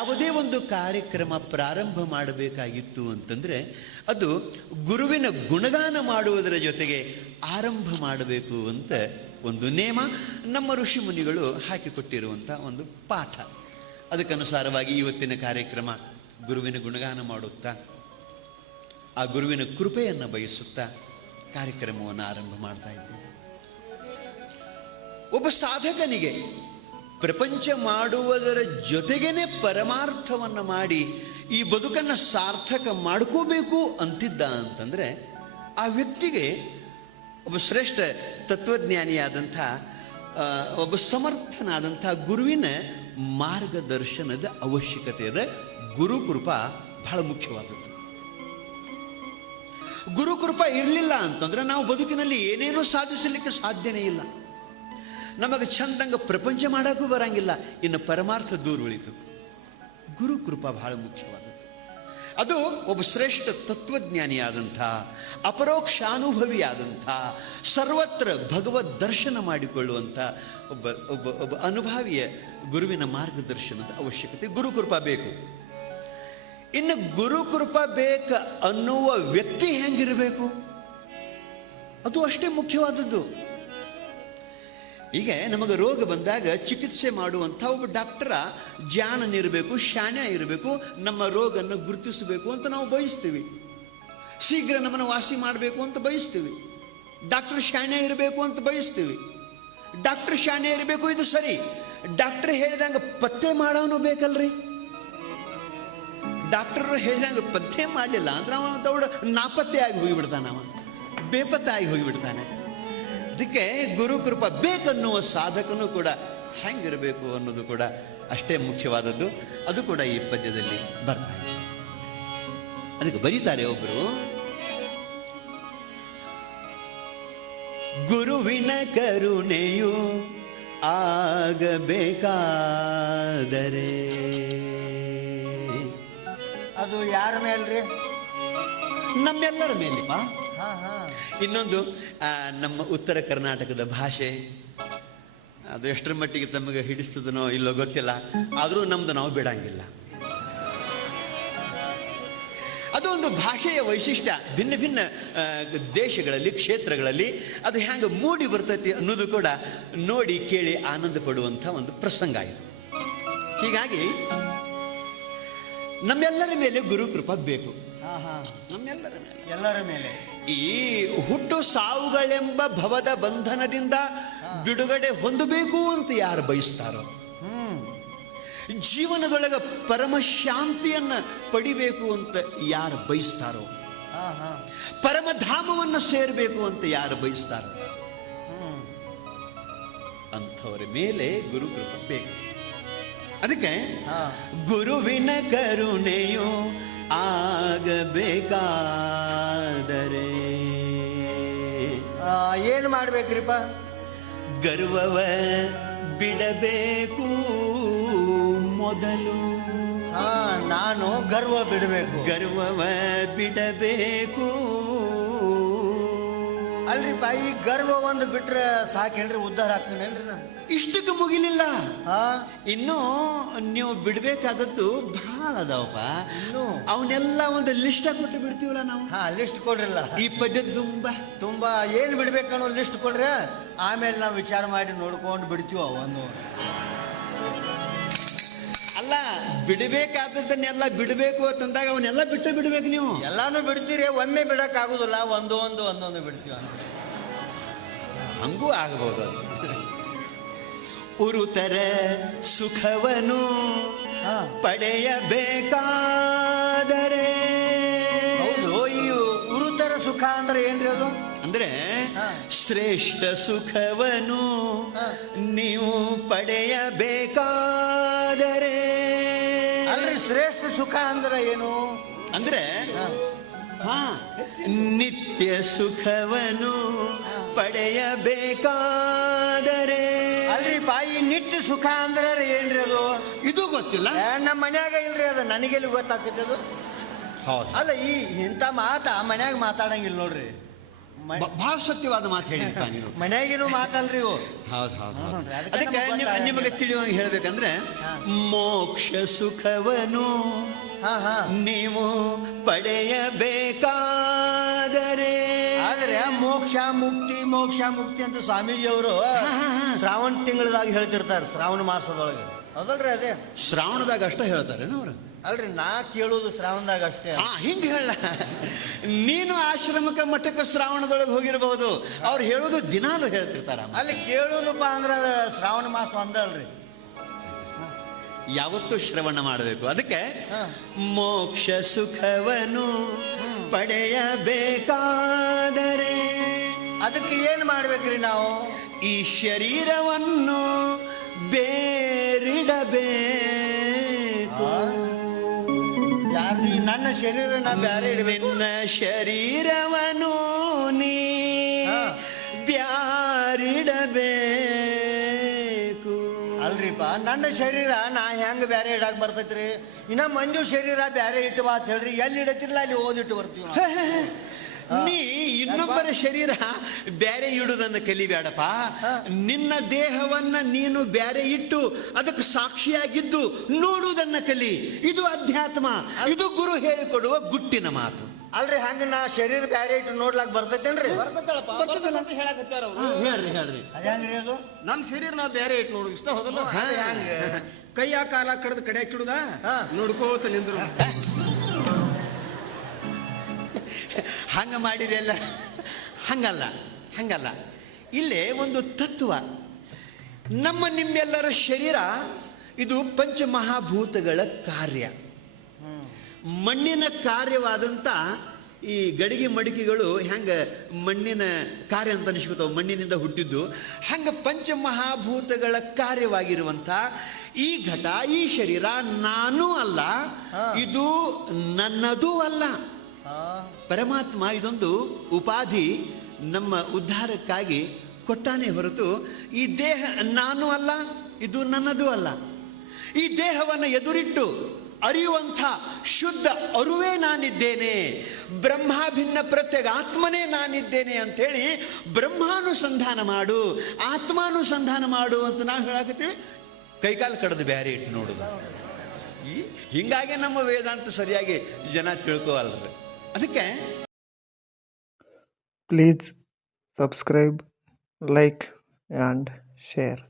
ಯಾವುದೇ ಒಂದು ಕಾರ್ಯಕ್ರಮ ಪ್ರಾರಂಭ ಮಾಡಬೇಕಾಗಿತ್ತು ಅಂತಂದರೆ ಅದು ಗುರುವಿನ ಗುಣಗಾನ ಮಾಡುವುದರ ಜೊತೆಗೆ ಆರಂಭ ಮಾಡಬೇಕು ಅಂತ ಒಂದು ನೇಮ ನಮ್ಮ ಋಷಿ ಮುನಿಗಳು ಹಾಕಿಕೊಟ್ಟಿರುವಂಥ ಒಂದು ಪಾಠ. ಅದಕ್ಕನುಸಾರವಾಗಿ ಇವತ್ತಿನ ಕಾರ್ಯಕ್ರಮ ಗುರುವಿನ ಗುಣಗಾನ ಮಾಡುತ್ತಾ ಆ ಗುರುವಿನ ಕೃಪೆಯನ್ನು ಬಯಸುತ್ತಾ ಕಾರ್ಯಕ್ರಮವನ್ನು ಆರಂಭ ಮಾಡ್ತಾ ಇದ್ದೇವೆ. ಒಬ್ಬ ಸಾಧಕನಿಗೆ ಪ್ರಪಂಚ ಮಾಡುವುದರ ಜೊತೆಗೇನೆ ಪರಮಾರ್ಥವನ್ನು ಮಾಡಿ ಈ ಬದುಕನ್ನು ಸಾರ್ಥಕ ಮಾಡ್ಕೋಬೇಕು ಅಂತಿದ್ದ ಅಂತಂದರೆ ಆ ವ್ಯಕ್ತಿಗೆ ಒಬ್ಬ ಶ್ರೇಷ್ಠ ತತ್ವಜ್ಞಾನಿಯಾದಂಥ ಒಬ್ಬ ಸಮರ್ಥನಾದಂಥ ಗುರುವಿನ ಮಾರ್ಗದರ್ಶನದ ಅವಶ್ಯಕತೆ ಇದೆ. ಗುರುಕೃಪಾ ಬಹಳ ಮುಖ್ಯವಾದದ್ದು. ಗುರುಕೃಪಾ ಇರಲಿಲ್ಲ ಅಂತಂದ್ರೆ ನಾವು ಬದುಕಿನಲ್ಲಿ ಏನೇನೂ ಸಾಧಿಸಲಿಕ್ಕೆ ಸಾಧ್ಯನೇ ಇಲ್ಲ. ನಮಗೆ ಚಂದಂಗ ಪ್ರಪಂಚ ಮಾಡೋಕ್ಕೂ ಬರಂಗಿಲ್ಲ, ಇನ್ನು ಪರಮಾರ್ಥ ದೂರ ಉಳಿತು. ಗುರುಕೃಪಾ ಬಹಳ ಮುಖ್ಯವಾದದ್ದು. ಅದು ಒಬ್ಬ ಶ್ರೇಷ್ಠ ತತ್ವಜ್ಞಾನಿಯಾದಂಥ ಅಪರೋಕ್ಷಾನುಭವಿಯಾದಂಥ ಸರ್ವತ್ರ ಭಗವದ್ ದರ್ಶನ ಮಾಡಿಕೊಳ್ಳುವಂಥ ಒಬ್ಬ ಒಬ್ಬ ಒಬ್ಬ ಅನುಭಾವಿಯ ಗುರುವಿನ ಮಾರ್ಗದರ್ಶನದ ಅವಶ್ಯಕತೆ. ಗುರುಕೃಪಾ ಬೇಕು. ಇನ್ನು ಗುರುಕೃಪಾ ಬೇಕ ಅನ್ನುವ ವ್ಯಕ್ತಿ ಹೆಂಗಿರಬೇಕು ಅದು ಅಷ್ಟೇ ಮುಖ್ಯವಾದದ್ದು. ಈಗ ನಮಗೆ ರೋಗ ಬಂದಾಗ ಚಿಕಿತ್ಸೆ ಮಾಡುವಂಥ ಒಬ್ಬ ಡಾಕ್ಟರ ಜಾಣನಿರಬೇಕು, ಶಾಣ್ಯ ಇರಬೇಕು, ನಮ್ಮ ರೋಗನ್ನು ಗುರುತಿಸಬೇಕು ಅಂತ ನಾವು ಬಯಸ್ತೀವಿ. ಶೀಘ್ರ ನಮ್ಮನ್ನು ವಾಸಿ ಮಾಡಬೇಕು ಅಂತ ಬಯಸ್ತೀವಿ. ಡಾಕ್ಟರ್ ಶಾಣ್ಯ ಇರಬೇಕು ಅಂತ ಬಯಸ್ತೀವಿ. ಡಾಕ್ಟರ್ ಶಾಣ್ಯ ಇರಬೇಕು, ಇದು ಸರಿ. ಡಾಕ್ಟರ್ ಹೇಳಿದಂಗೆ ಪತ್ತೆ ಮಾಡೋನು ಬೇಕಲ್ರಿ. ಡಾಕ್ಟರ್ ಹೇಳಿದಂಗೆ ಪತ್ತೆ ಮಾಡಲಿಲ್ಲ ಅಂದ್ರೆ ಅವ ದೌಡ ನಾಪತ್ತೆ ಆಗಿ ಹೋಗಿಬಿಡ್ತಾನೆ, ಅವ ಬೇಪತ್ತೆ ಆಗಿ ಹೋಗಿಬಿಡ್ತಾನೆ. ಅದಕ್ಕೆ ಗುರುಕೃಪಾ ಬೇಕನ್ನುವ ಸಾಧಕನೂ ಕೂಡ ಹೆಂಗಿರಬೇಕು ಅನ್ನೋದು ಕೂಡ ಅಷ್ಟೇ ಮುಖ್ಯವಾದದ್ದು. ಅದು ಕೂಡ ಈ ಪದ್ಯದಲ್ಲಿ ಬರ್ತಾ ಇದೆ. ಅದಕ್ಕೆ ಬರೀತಾರೆ ಒಬ್ಬರು, ಗುರುವಿನ ಕರುಣೆಯು ಆಗಬೇಕಾದರೆ ಅದು ಯಾರ ಮೇಲ್ರಿ? ನಮ್ಮೆಲ್ಲರ ಮೇಲಿಪ್ಪ. ಇನ್ನೊಂದು ನಮ್ಮ ಉತ್ತರ ಕರ್ನಾಟಕದ ಭಾಷೆ ಅದು ಎಷ್ಟರ ಮಟ್ಟಿಗೆ ತಮಗೆ ಹಿಡಿಸ್ತದನೋ ಇಲ್ಲೋ ಗೊತ್ತಿಲ್ಲ, ಆದರೂ ನಮ್ದು ನಾವು ಬಿಡಂಗಿಲ್ಲ. ಅದು ಒಂದು ಭಾಷೆಯ ವೈಶಿಷ್ಟ್ಯ. ಭಿನ್ನ ಭಿನ್ನ ದೇಶಗಳಲ್ಲಿ, ಕ್ಷೇತ್ರಗಳಲ್ಲಿ ಅದು ಹ್ಯಾಂಗ ಮೂಡಿ ಬರ್ತೈತಿ ಅನ್ನೋದು ಕೂಡ ನೋಡಿ ಕೇಳಿ ಆನಂದ ಪಡುವಂಥ ಒಂದು ಪ್ರಸಂಗ ಇದು. ಹೀಗಾಗಿ ನಮ್ಮೆಲ್ಲರ ಮೇಲೆ ಗುರುಕೃಪಾ ಬೇಕು. ನಮ್ಮೆಲ್ಲರ ಮೇಲೆ, ಎಲ್ಲರ ಮೇಲೆ. ಈ ಹುಟ್ಟು ಸಾವುಗಳೆಂಬ ಭವದ ಬಂಧನದಿಂದ ಬಿಡುಗಡೆ ಹೊಂದಬೇಕು ಅಂತ ಯಾರು ಬಯಸ್ತಾರೋ, ಜೀವನದೊಳಗ ಪರಮ ಶಾಂತಿಯನ್ನ ಪಡಿಬೇಕು ಅಂತ ಯಾರು ಬಯಸ್ತಾರೋ, ಪರಮಧಾಮವನ್ನು ಸೇರಬೇಕು ಅಂತ ಯಾರು ಬಯಸ್ತಾರೋ ಅಂಥವರ ಮೇಲೆ ಗುರುಕೃಪಾ ಬೇಕು. ಅದಕ್ಕೆ ಗುರುವಿನ ಕರುಣೆಯು ಆಗಬೇಕಾದರೆ ಏನು ಮಾಡ್ಬೇಕ್ರಿಪ್ಪ? ಗರ್ವವ ಬಿಡಬೇಕು ಮೊದಲು. ನಾನು ಗರ್ವ ಬಿಡಬೇಕು. ಗರ್ವವ ಬಿಡಬೇಕು. ಅಲ್ರಿಪ್ಪ, ಈ ಗರ್ವ ಒಂದು ಬಿಟ್ರೆ ಸಾಕೇನ್ರಿ, ಉದ್ಧಾರ ಆಗ್ತೀನೇನ್ರಿ ನಾನು? ಇಷ್ಟಕ್ಕೆ ಮುಗಿಲಿಲ್ಲ. ಇನ್ನು ನೀವು ಬಿಡ್ಬೇಕಾದದ್ದು ಬಹಳ ಅದಾವಪ್ಪ. ಇನ್ನು ಅವನ್ನೆಲ್ಲ ಒಂದು ಲಿಸ್ಟ್ ಕೊಟ್ಟು ಬಿಡ್ತೀವಲ್ಲ ನಾವು. ಲಿಸ್ಟ್ ಕೊಡ್ರಿಲ್ಲ ಈ ಪದ್ಧತಿ ತುಂಬಾ ಏನ್ ಬಿಡ್ಬೇಕನ್ನೋ ಲಿಸ್ಟ್ ಕೊಡ್ರೆ ಆಮೇಲೆ ನಾವು ವಿಚಾರ ಮಾಡಿ ನೋಡ್ಕೊಂಡು ಬಿಡ್ತೀವ. ಒಂದು ಅಲ್ಲ, ಬಿಡಬೇಕಾದದ್ದನ್ನೆಲ್ಲ ಬಿಡಬೇಕು ಅಂತಂದಾಗ ಅವನ್ನೆಲ್ಲ ಬಿಟ್ಟು ಬಿಡ್ಬೇಕು. ನೀವು ಎಲ್ಲಾನು ಬಿಡ್ತೀರಿ, ಒಮ್ಮೆ ಬಿಡಕ್ ಆಗುದಿಲ್ಲ, ಒಂದೊಂದು ಬಿಡ್ತೀವ ಅಂತ. ಹಂಗೂ ಆಗಬಹುದು. ಅದು ಉರುತರ ಸುಖವನು ಪಡೆಯಬೇಕಾದರೆ. ಹೌದು, ಈ ಉರುತರ ಸುಖ ಅಂದ್ರೆ ಏನ್ರಿ? ಅದು ಅಂದ್ರೆ ಶ್ರೇಷ್ಠ ಸುಖವನು ನೀವು ಪಡೆಯಬೇಕಾದರೆ. ಅಲ್ರಿ, ಶ್ರೇಷ್ಠ ಸುಖ ಅಂದ್ರೆ ಏನು? ಅಂದ್ರೆ ನಿತ್ಯ ಸುಖವನು ಪಡೆಯಬೇಕಾದರೆ. ಅಲ್ರಿ ಬಾಯಿ, ನಿತ್ಯ ಸುಖ ಅಂದ್ರೆ ಏನ್ರಿ ಅದು? ಇದು ಗೊತ್ತಿಲ್ಲ. ನಮ್ಮ ಮನ್ಯಾಗ ಇಲ್ರಿ, ಅದು ನನಗೆಲ್ಲಿ ಗೊತ್ತಾಗ್ತೈತೆ ಅದು? ಅಲ್ಲ, ಈ ಇಂಥ ಮಾತ ಮನ್ಯಾಗ ಮಾತಾಡಂಗಿಲ್ಲ ನೋಡ್ರಿ. ಬಹಳ ಸತ್ಯವಾದ ಮಾತು ಹೇಳಿಪ್ಪ ನೀನು. ಮನ್ಯಾಗಿನೂ ಮಾತಲ್ರಿ ಇವು. ಹೌದು ಹೌದು ಹೌದು. ಅದಕ್ಕೆ ಅದಕ್ಕೆ ನಮ್ಗೆ ಗೊತ್ತಾಗಂಗಿಲ್ಲ. ನಿಮಗೆ ತಿಳಿಯುವಂಗೆ ಹೇಳ್ಬೇಕಂದ್ರೆ ಮೋಕ್ಷ ಸುಖವನು ನೀವು ಪಡೆಯಬೇಕಾದರೆ, ಆದ್ರೆ ಮೋಕ್ಷ ಮುಕ್ತಿ ಅಂತ ಸ್ವಾಮೀಜಿ ಅವರು ಶ್ರಾವಣ ತಿಂಗಳದಾಗ ಹೇಳ್ತಿರ್ತಾರೆ, ಶ್ರಾವಣ ಮಾಸದೊಳಗೆ. ಹೌದಲ್ರಿ? ಅದೇ ಶ್ರಾವಣದಾಗ ಅಷ್ಟ ಹೇಳ್ತಾರೇನು ಅವ್ರು? ಅಲ್ರಿ, ನಾ ಕೇಳೋದು ಶ್ರಾವಣದಾಗ ಅಷ್ಟೇ. ಹಿಂಗೆ ಹೇಳ. ನೀನು ಆಶ್ರಮಕ್ಕೆ ಮಠಕ್ಕೆ ಶ್ರಾವಣದೊಳಗೆ ಹೋಗಿರಬಹುದು, ಅವ್ರು ಹೇಳೋದು ದಿನಾಲು ಹೇಳ್ತಿರ್ತಾರ. ಅಲ್ಲಿ ಕೇಳೋದಪ್ಪ ಅಂದ್ರೆ ಅದು ಶ್ರಾವಣ ಮಾಸ ಒಂದಲ್ರಿ, ಯಾವತ್ತೂ ಶ್ರವಣ ಮಾಡಬೇಕು. ಅದಕ್ಕೆ ಮೋಕ್ಷ ಸುಖವನು ಪಡೆಯಬೇಕಾದರೆ ಅದಕ್ಕೆ ಏನ್ ಮಾಡ್ಬೇಕ್ರಿ ನಾವು? ಈ ಶರೀರವನ್ನು ಬೇರಿಡಬೇಕು. ಯಾರ್ದು? ನನ್ನ ಶರೀರ ನಾ ಬ್ಯಾರೆ ಇಡಬೇಕು. ನಿನ್ನ ಶರೀರವನ್ನು ನೀ ಬ್ಯಾರಿಡಬೇಕು. ಅಲ್ರಿಪ್ಪ, ನನ್ನ ಶರೀರ ನಾ ಹೆಂಗ್ ಬ್ಯಾರೆ ಇಡಾಕ್ ಬರ್ತೈತ್ರಿ? ಇನ್ನ ಮಂಜು ಶರೀರ ಬ್ಯಾರೆ ಇಟ್ಟು ಬಾ ಅಂತ ಹೇಳ್ರಿ, ಎಲ್ಲಿ ಇಡತಿರ್ಲ ಅಲ್ಲಿ ಓದಿಟ್ಟು ಬರ್ತೀವಿ ನಾವು. ನೀ ಇನ್ನೊಬ್ಬರ ಶರೀರ ಬ್ಯಾರೆ ಇಡುವುದನ್ನು ಕಲಿಬೇಡಪ್ಪ. ನಿನ್ನ ದೇಹವನ್ನ ನೀನು ಬ್ಯಾರೆ ಇಟ್ಟು ಅದಕ್ಕೆ ಸಾಕ್ಷಿಯಾಗಿದ್ದು ನೋಡುವುದನ್ನ ಕಲಿ. ಇದು ಅಧ್ಯಾತ್ಮ, ಇದು ಗುರು ಹೇಳಿಕೊಡುವ ಗುಟ್ಟಿನ ಮಾತು. ಅಲ್ರಿ, ಹಂಗ ನಾ ಶರೀರ ಬ್ಯಾರೆ ಇಟ್ಟು ನೋಡ್ಲಾಕ್ ಬರ್ತೈತೇನ್ರಿ? ಅಂತ ಹೇಳಕತ್ತಾರ ಅವ್ರು. ಹೇಳ್ರಿ ಹೇಳ್ರಿ. ಅದ ಹೆಂಗ್ರಿ ಅದು? ನಮ್ ಶರೀರ ನಾವ್ ಬೇರೆ ಇಟ್ಟು ನೋಡುದು ಇಷ್ಟ ಹೋದಲ್ಲ. ಹೆಂಗ? ಕೈಯ ಕಾಲ ಕಡ್ದು ಕಡೆ ಕಿಡುದ ನೋಡ್ಕೋತ ನಿಂದ್ರು. ಹಂಗ ಮಾಡಿದೆಲ್ಲ ಹಂಗಲ್ಲ. ಇಲ್ಲೇ ಒಂದು ತತ್ವ. ನಮ್ಮ ನಿಮ್ಮೆಲ್ಲರ ಶರೀರ ಇದು ಪಂಚಮಹಾಭೂತಗಳ ಕಾರ್ಯ. ಮಣ್ಣಿನ ಕಾರ್ಯವಾದಂಥ ಈ ಗಡಿಗೆ ಮಡಿಕೆಗಳು ಹೆಂಗೆ ಮಣ್ಣಿನ ಕಾರ್ಯ ಅಂತ ಅನಿಸ್ಕೊತಾವೆ, ಮಣ್ಣಿನಿಂದ ಹುಟ್ಟಿದ್ದು. ಹಂಗೆ ಪಂಚಮಹಾಭೂತಗಳ ಕಾರ್ಯವಾಗಿರುವಂಥ ಈ ಘಟ, ಈ ಶರೀರ ನಾನೂ ಅಲ್ಲ, ಇದು ನನ್ನದೂ ಅಲ್ಲ. ಪರಮಾತ್ಮ ಇದೊಂದು ಉಪಾಧಿ ನಮ್ಮ ಉದ್ಧಾರಕ್ಕಾಗಿ ಕೊಟ್ಟಾನೆ ಹೊರತು ಈ ದೇಹ ನಾನು ಅಲ್ಲ, ಇದು ನನ್ನದು ಅಲ್ಲ. ಈ ದೇಹವನ್ನು ಎದುರಿಟ್ಟು ಅರಿಯುವಂಥ ಶುದ್ಧ ಅರುವೇ ನಾನಿದ್ದೇನೆ, ಬ್ರಹ್ಮಾಭಿನ್ನ ಪ್ರತ್ಯೇಕ ಆತ್ಮನೇ ನಾನಿದ್ದೇನೆ ಅಂಥೇಳಿ ಬ್ರಹ್ಮಾನುಸಂಧಾನ ಮಾಡು, ಆತ್ಮಾನುಸಂಧಾನ ಮಾಡು ಅಂತ ನಾವು ಹೇಳಕತ್ತೀವಿ. ಕೈಕಾಲು ಕಡ್ದು ಬ್ಯಾರೆ ಇಟ್ಟು ನೋಡುದು. ಹಿಂಗಾಗಿ ನಮ್ಮ ವೇದಾಂತ ಸರಿಯಾಗಿ ಜನ ತಿಳ್ಕೋವಲ್ರಿ. ಅದಕ್ಕೆ please subscribe, like and share.